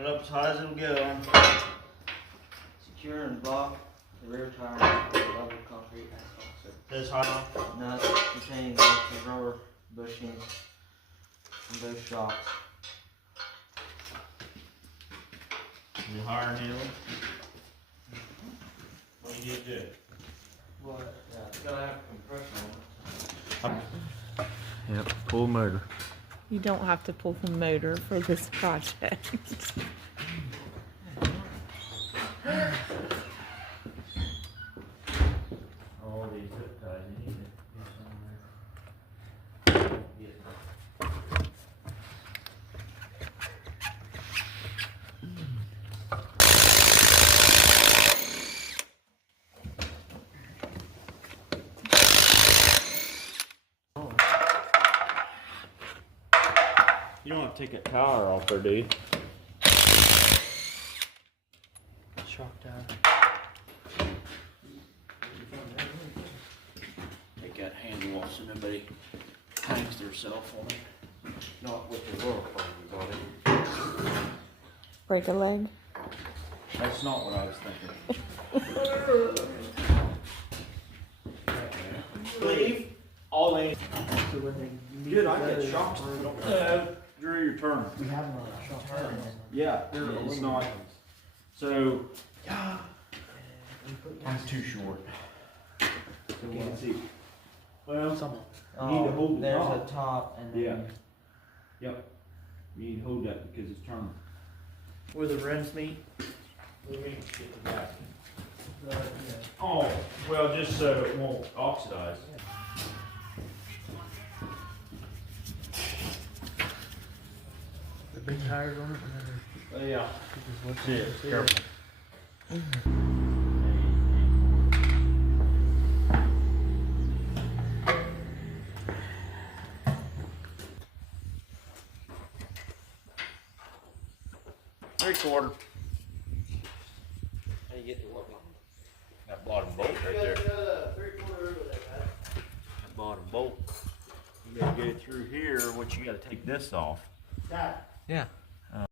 it up as high as it'll go. Secure and block the rear tire with level concrete asphalt This high. surface. Nuts containing boxes, rubber bushings, and both shocks. Is it higher than it? What do you need to do? What? Yeah, it's gotta have compression on it. Yep, pull motor. You don't have to pull the motor for this project. All these zip ties, you need to get some there. You don't have to take that tower off there, do you? Shock tower. Take that handle off so nobody hangs theirself on it. Not with the work everybody. Break a leg. That's not what I was thinking. Leave. All in. Dude, I get shocked. Drew, your turn. We have them on a shop. Yeah, it's not. So, I'm too short. So you can see. Well, you need to hold the There's top. a top and then. Yeah. Yep. You need to hold that because it's turning. Where the rims meet? Oh, well, just so it won't oxidize. The big tires on it? Yeah. See it, careful. Three-quarter. How you get to work? That bottom bolt right there. That bottom bolt. You gotta go through here, which you gotta take this off. Yeah.